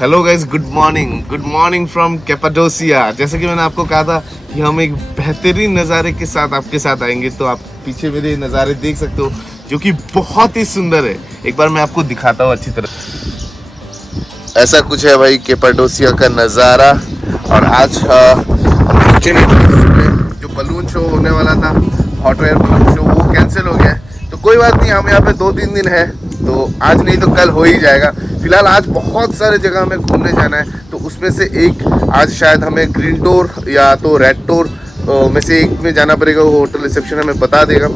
Hello guys, good morning from Cappadocia. जैसे कि मैंने आपको कहा था कि हम एक बेहतरीन नज़ारे के साथ आपके साथ आएंगे, तो आप पीछे मेरे नज़ारे देख सकते हो जो कि बहुत ही सुंदर है। एक बार मैं आपको दिखाता हूँ अच्छी तरह। ऐसा कुछ है भाई कैपाडोसिया का नज़ारा। और आज जो बलून शो होने वाला था, हॉट एयर बलून शो, वो कैंसिल हो गया है। तो कोई बात नहीं, हम यहाँ पे 2-3 दिन है, तो आज नहीं तो कल हो ही जाएगा। फिलहाल आज बहुत सारे जगह हमें घूमने जाना है, तो उसमें से एक आज शायद हमें ग्रीन टूर या तो रेड टूर में से एक में जाना पड़ेगा। वो होटल रिसेप्शन हमें बता देगा।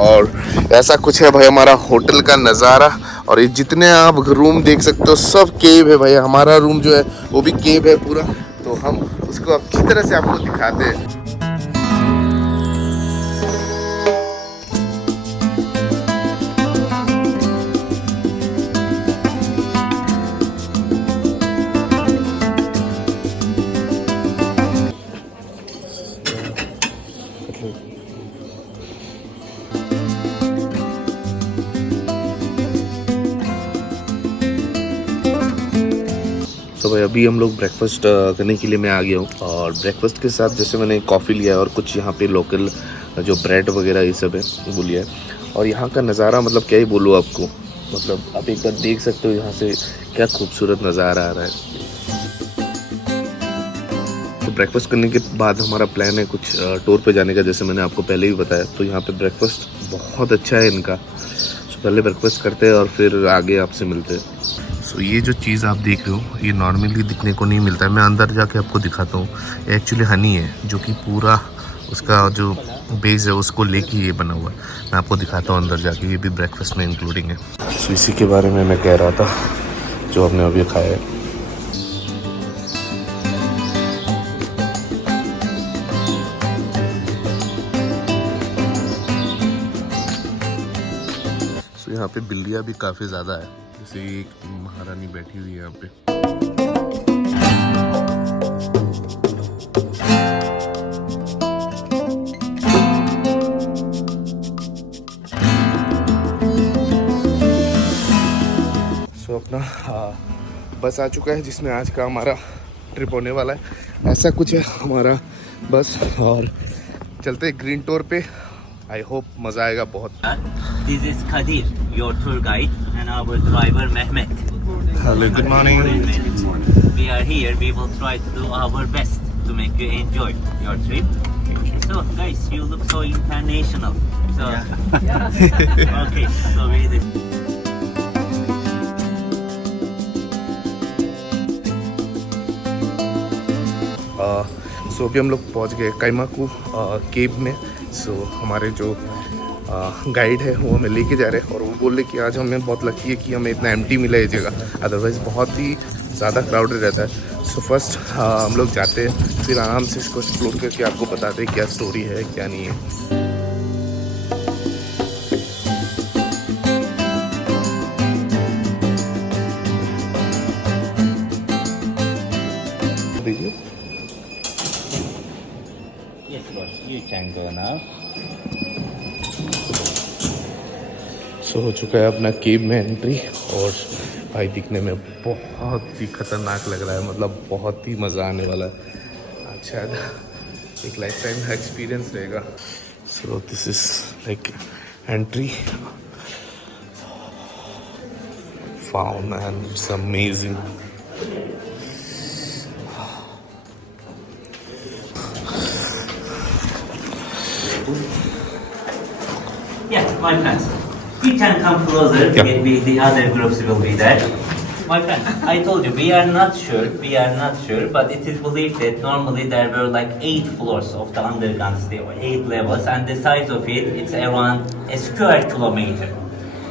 और ऐसा कुछ है भाई हमारा होटल का नज़ारा। और ये जितने आप रूम देख सकते हो सब केव है भाई। हमारा रूम जो है वो भी केव है पूरा, तो हम उसको अच्छी तरह से आपको दिखाते हैं। तो भाई अभी हम लोग ब्रेकफास्ट करने के लिए मैं आ गया हूँ। और ब्रेकफास्ट के साथ जैसे मैंने कॉफ़ी लिया है और कुछ यहाँ पे लोकल जो ब्रेड वगैरह ये सब है वो लिया है। और यहाँ का नज़ारा मतलब क्या ही बोलूँ आपको, मतलब आप एक बार देख सकते हो यहाँ से क्या खूबसूरत नज़ारा आ रहा है। तो ब्रेकफास्ट करने के बाद हमारा प्लान है कुछ टूर पे जाने का, जैसे मैंने आपको पहले भी बताया। तो यहाँ पे ब्रेकफास्ट बहुत अच्छा है इनका। तो पहले ब्रेकफास्ट करते हैं और फिर आगे आपसे मिलते हैं। सो ये जो चीज़ आप देख रहे हो ये नॉर्मली दिखने को नहीं मिलता है। मैं अंदर जाके आपको दिखाता हूँ। ये एक्चुअली हनी है, जो कि पूरा उसका जो बेस है उसको लेके ये बना हुआ है। मैं आपको दिखाता हूँ अंदर जाके, ये भी ब्रेकफास्ट में इंक्लूडिंग है। सो इसी के बारे में मैं कह रहा था जो हमने अभी खाया है। सो यहाँ पे बिल्लियाँ भी काफ़ी ज़्यादा है, जैसे एक महारानी बैठी हुई है यहाँ पे। सो अपना बस आ चुका है जिसमें आज का हमारा ट्रिप होने वाला है। ऐसा कुछ है हमारा बस, और चलते हैं ग्रीन टूर पे। आई होप मज़ा आएगा बहुत। This is Kadir, your tour guide, and our driver Mehmet. Hello, good morning. We are here. We will try to do our best to make you enjoy your trip. So, guys, you look so international. So, okay. So we did. सो अभी हम लोग पहुंच गए कायमाकू केव में। सो हमारे जो guide है वो हमें लेके जा रहे हैं, और वो बोल रहे कि आज हमें बहुत लकी है कि हमें इतना एम्प्टी मिला ये जगह, अदरवाइज़ बहुत ही ज़्यादा क्राउडेड रहता है। सो फर्स्ट हम लोग जाते हैं, फिर आराम से इसको एक्सप्लोर करके आपको बताते हैं क्या स्टोरी है क्या नहीं है। Yes, boss. You can go now. सो हो चुका है अपना केव में एंट्री, और भाई दिखने में बहुत ही खतरनाक लग रहा है, मतलब बहुत ही मज़ा आने वाला है। अच्छा, एक लाइफ टाइम का एक्सपीरियंस रहेगा। So this is like entry. Wow man, it's amazing. my friends, we can come closer. Yeah. Maybe the other groups will be there. My friends, I told you, we are not sure, but it is believed that normally there were like 8 floors of the underground steel, 8 levels, and the size of it, it's around a square kilometer.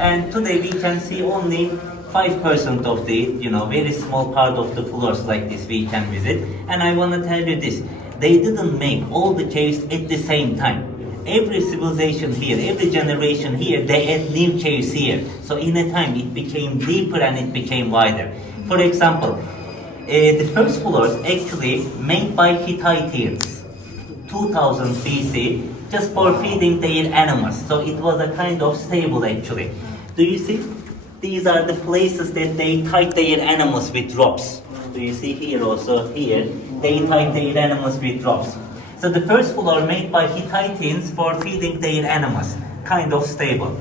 And today we can see only 5% of the, very small part of the floors like this we can visit. And I want to tell you this, they didn't make all the caves at the same time. Every civilization here, every generation here, they had new caves here. So in a time, it became deeper and it became wider. For example, the first floors actually made by Hittiteans, 2000 BC, just for feeding their animals. So it was a kind of stable actually. Do you see? These are the places that they tied their animals with ropes. Do you see here also, here, they tied their animals with ropes. So the first floor made by Hittiteans for feeding their animals, kind of stable.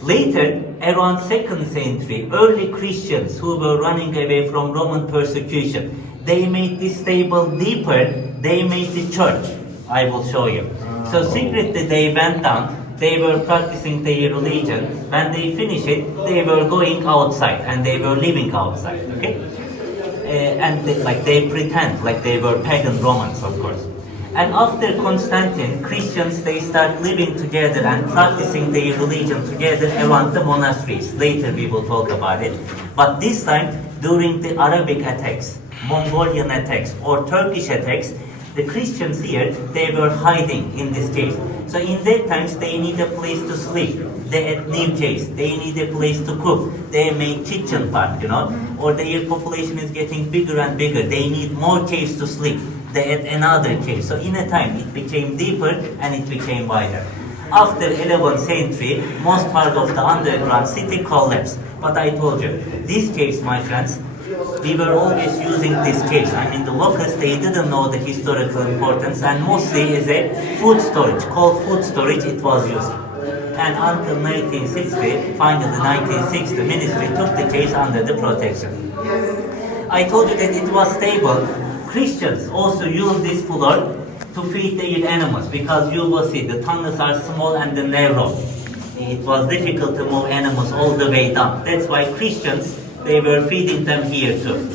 Later, around 2nd century, early Christians who were running away from Roman persecution, they made this stable deeper, they made the church. I will show you. So secretly they went down, they were practicing their religion. When they finished it, they were going outside and they were living outside, okay? And they pretend like they were pagan Romans, of course. And after Constantine, Christians, they start living together and practicing their religion together around the monasteries. Later we will talk about it. But this time, during the Arabic attacks, Mongolian attacks, or Turkish attacks, the Christians here, they were hiding in this cave. So in that times, they need a place to sleep. They had new caves. They need a place to cook. They made kitchen part, or their population is getting bigger and bigger. They need more caves to sleep. They had another cave. So in a time, it became deeper and it became wider. After 11th century, most part of the underground city collapsed. But I told you, these caves, my friends, we were always using these caves. I mean, the locals, they didn't know the historical importance, and mostly as a food storage, called food storage, it was used. And until 1960, finally 1960, ministry took the caves under the protection. I told you that it was stable. Christians also use this floor to feed their animals, because you will see the tunnels are small and narrow. It was difficult to move animals all the way down. That's why Christians, they were feeding them here too.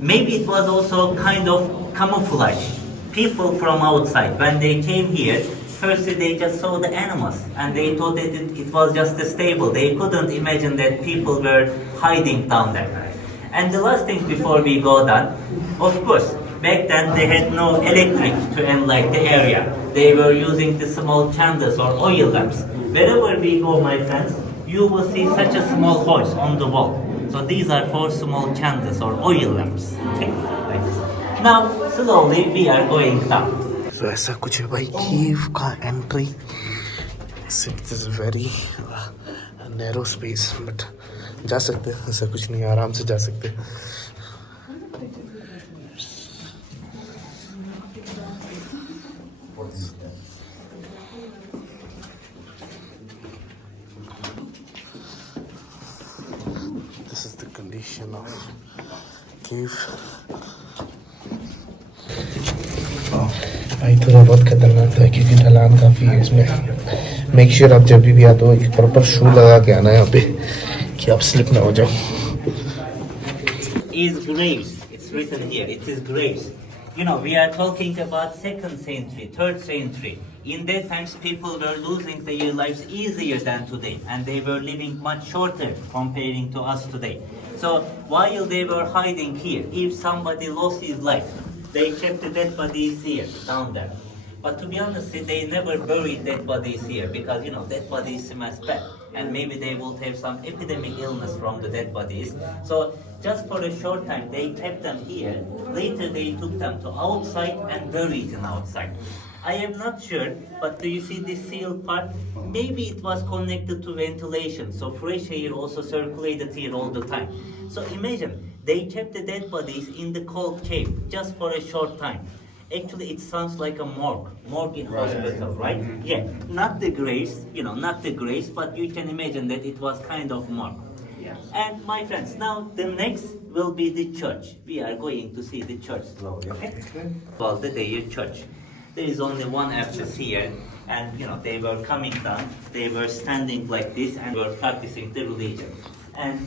Maybe it was also kind of camouflage. People from outside, when they came here, firstly they just saw the animals and they thought that it was just a stable. They couldn't imagine that people were hiding down there. And the last thing before we go down, of course, back then they had no electric to enlight the area. They were using the small candles or oil lamps. Wherever we go, my friends, you will see such a small hoist on the wall. So these are 4 small candles or oil lamps. Okay? Like this. Now, slowly we are going down. So ऐसा कुछ है भाई, Kyiv का entry. It is very narrow space, but जा सकते हैं, ऐसा कुछ नहीं, आराम से जा सकते हैं. This is the condition of cave. भाई थोड़ा बहुत खतरनाक है क्योंकि ढलान काफ़ी है इसमें. मेक श्योर आप जब भी आते हो एक प्रॉपर शू लगा के आना है यहाँ पे कि आप स्लिप ना हो जाओ. Is graves. It's written here. It is graves. We are talking about 2nd century, 3rd century. In that times, people were losing their lives easier than today, and they were living much shorter comparing to us today. So while they were hiding here, if somebody lost his life, they kept the dead bodies here, down there. But to be honest, they never buried dead bodies here because, dead bodies smells bad. And maybe they will have some epidemic illness from the dead bodies. So just for a short time, they kept them here. Later, they took them to outside and buried them outside. I am not sure, but do you see this sealed part? Maybe it was connected to ventilation, so fresh air also circulated here all the time. So imagine, they kept the dead bodies in the cold cave just for a short time. Actually, it sounds like a morgue in hospital, right? Yeah, not the graves, not the graves, but you can imagine that it was kind of morgue. And my friends, now the next will be the church. We are going to see the church slowly, okay? Well, the church. There is only one abscess here. and they were coming down, they were standing like this and were practicing the religion. And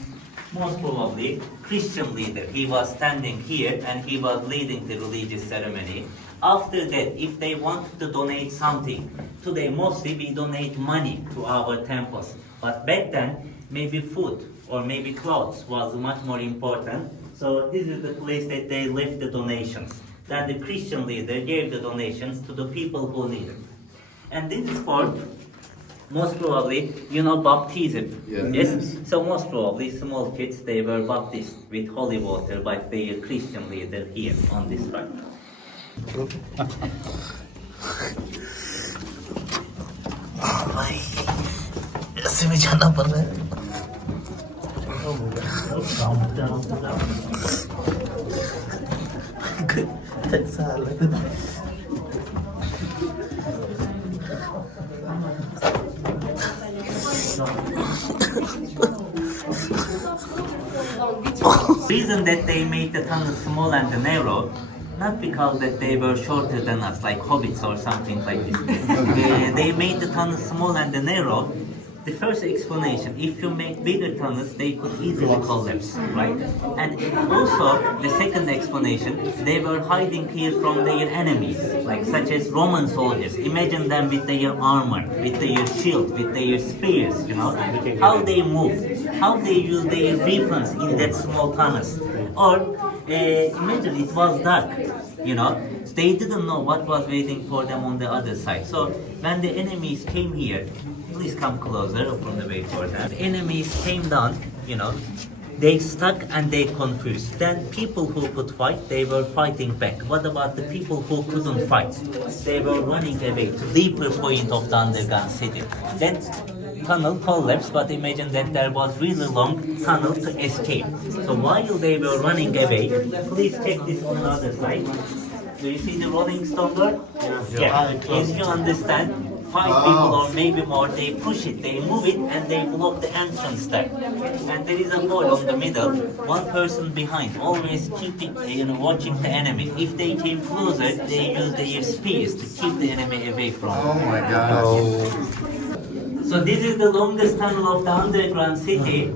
most probably Christian leader, he was standing here and he was leading the religious ceremony. After that, if they wanted to donate something, today mostly we donate money to our temples, but back then maybe food or maybe clothes was much more important. So this is the place that they left the donations. Then the Christian leader gave the donations to the people who needed. And this is for most probably, baptism. Yes. So most probably small kids, they were baptized with holy water by their Christian leader here on this side. भाई ऐसे में जाना पड़ रहा है कैसा हालत है Reason that they made the tunnel small and narrow, not because that they were shorter than us, like hobbits or something like this. They made the tunnel small and narrow. The first explanation, if you make bigger tunnels, they could easily collapse, right? And also, the second explanation, they were hiding here from their enemies, like such as Roman soldiers. Imagine them with their armor, with their shield, with their spears, how they move, how they use their weapons in that small tunnels. Or imagine it was dark, they didn't know what was waiting for them on the other side. So when the enemies came here, please come closer, open the way for them. The enemies came down, they stuck and they confused. Then people who could fight, they were fighting back. What about the people who couldn't fight? They were running away to deeper point of the underground city. That tunnel collapsed, but imagine that there was really long tunnel to escape. So while they were running away, please check this on the other side. Do you see the rolling stone door? Yeah. As you understand, 5 people or maybe more, they push it, they move it, and they block the entrance there. And there is a hole on the middle, one person behind, always keeping, watching the enemy. If they came closer, they use their spears to keep the enemy away from them. Oh my God. So this is the longest tunnel of the underground city.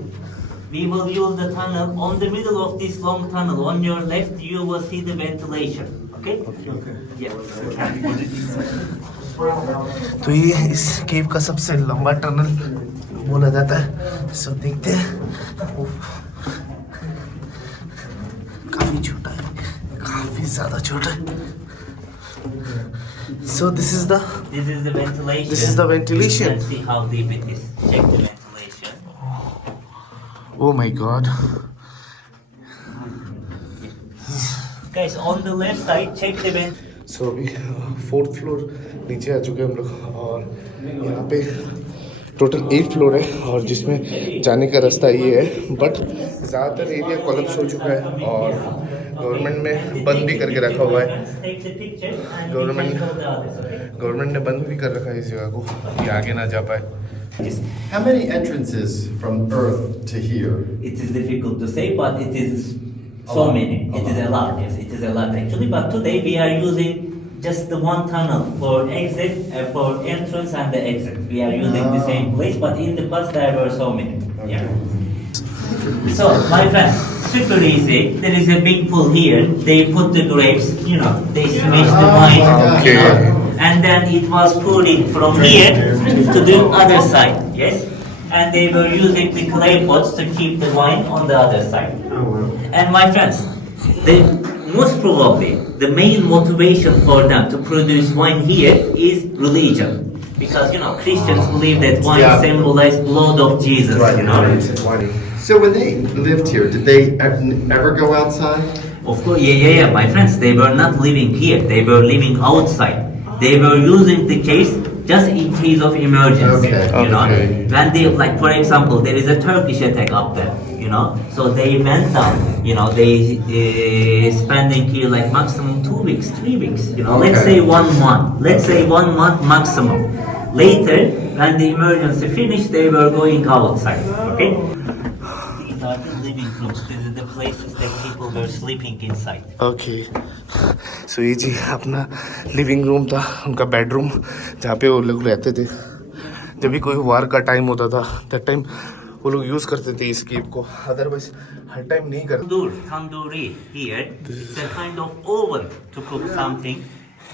We will use the tunnel. On the middle of this long tunnel, on your left, you will see the ventilation. Okay? Okay. Yeah. तो ये इस केव का सबसे लंबा tunnel बोला जाता है सो देखते हैं काफी छोटा है काफी ज्यादा छोटा है so this is the ventilation Let's see how deep it is. Check the ventilation. oh my god Guys, on the left side, check the ventilation. सो अभी 4th फ्लोर नीचे आ चुके हैं हम लोग और यहाँ पे टोटल 8 फ्लोर है और जिसमें जाने का रास्ता ये है बट ज़्यादातर एरिया कोलैप्स हो चुका है और गवर्नमेंट ने बंद भी करके रखा हुआ है गवर्नमेंट ने बंद भी कर रखा है इस जगह को कि आगे ना जा पाए How many entrances from Earth to here? It is difficult to say, but it is so many. It is a lot, yes, it is a lot actually. But today we are using just the one tunnel for exit, for entrance and the exit. We are using the same place, but in the past there were so many. Yeah. So, my friends, super easy. There is a big pool here. They put the grapes, they smash the wine, and then it was pouring from here to the other side. Yes. And they were using the clay pots to keep the wine on the other side. And my friends, most probably the main motivation for them to produce wine here is religion. Because, Christians believe that wine symbolizes blood of Jesus, So when they lived here, did they ever go outside? Of course, yeah, my friends, they were not living here. They were living outside. They were using the case just in case of emergency, When they, like for example, there is a Turkish attack up there, so they went down, they spending here like maximum 2 weeks, 3 weeks, let's say 1 month maximum. Later, when the emergency finished, they were going outside, okay? These are the living rooms. This is the places that people were sleeping inside. Okay so ये जी अपना living room था, उनका bedroom, जहाँ पे वो लोग रहते थे। जब भी कोई वार का टाइम होता था दैट टाइम वो लोग यूज़ करते थे इस केव को, अदरवाइज हर टाइम नहीं करते। Tandoori here. It's a kind of oven to cook something.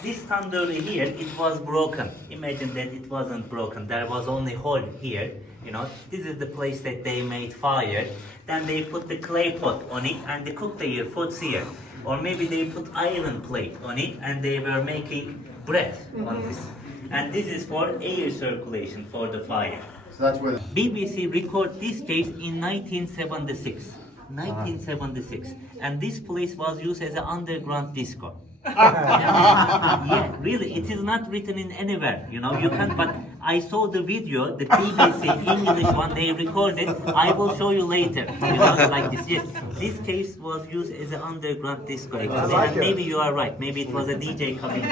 This tandoori here, it was broken. Imagine that it wasn't broken. There was only hole here. You know, this is the place that they made fire. Then they put the clay pot on it and they cooked their foods here. Or maybe they put iron plate on it and they were making bread on this. And this is for air circulation for the fire. So that's where. BBC recorded this case in 1976. 1976. And this place was used as an underground disco. Yeah, really, it is not written in anywhere, you know, you can, but I saw the video, the BBC English one, they recorded, I will show you later, you know, like this, yes. This case was used as an underground disco actually, and maybe you are right, maybe it was a DJ coming.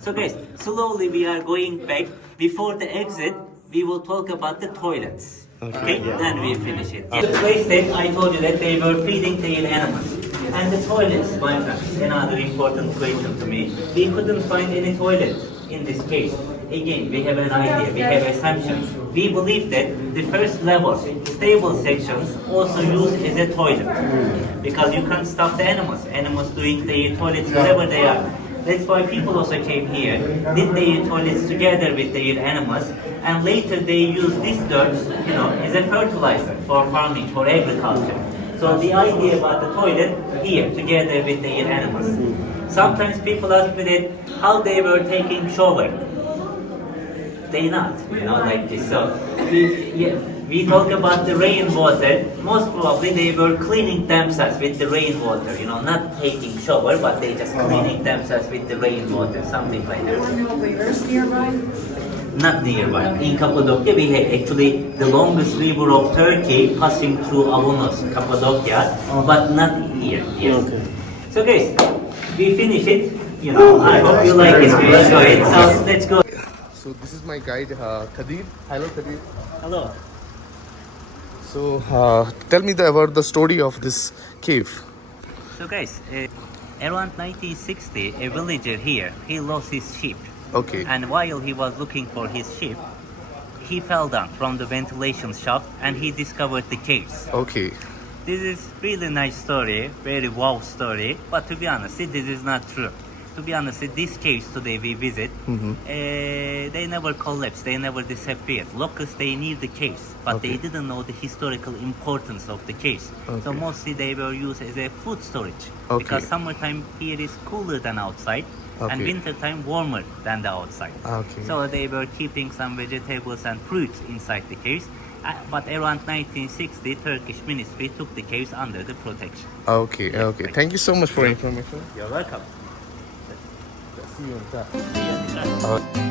So guys, slowly we are going back. Before the exit, we will talk about the toilets. Okay, then we finish it. The place that I told you that they were feeding their animals. And the toilets, my friends, another important question to me. We couldn't find any toilet in this case. Again, we have an idea, we have assumption. We believe that the first level, stable sections, also used as a toilet. Because you can't stop the animals. Animals doing their toilets wherever they are. That's why people also came here, did their toilets together with their animals, and later they used this dirt, you know, as a fertilizer for farming, for agriculture. So the idea about the toilet here, together with their animals. Sometimes people ask me that how they were taking shower. They not, you know, like this. So we talk about the rainwater. Most probably they were cleaning themselves with the rainwater, you know, not taking shower, but they just cleaning themselves with the rainwater, something like that. No rivers nearby? Not nearby. In Cappadocia, we have actually the longest river of Turkey passing through Avanos, Cappadocia, but not here. Yes. Okay. So guys, we finish it. You know, I hope you like it. We enjoy it. So let's go. So this is my guide Kadir. Hello Kadir. Hello. So tell me about the story of this cave. So guys, around 1960, a villager here, he lost his sheep. Okay. And while he was looking for his sheep, he fell down from the ventilation shaft and he discovered the caves. Okay. This is really nice story, very wow story, but to be honest, this is not true. To be honest, these caves today we visit, they never collapsed, they never disappeared. Locals, they knew the caves, but they didn't know the historical importance of the caves. So mostly they were used as a food storage. Because summertime here is cooler than outside. And wintertime warmer than the outside. So they were keeping some vegetables and fruits inside the caves. But around 1960, Turkish ministry took the caves under the protection. Okay. Thank you so much for information. You're welcome. See you on that. See you on the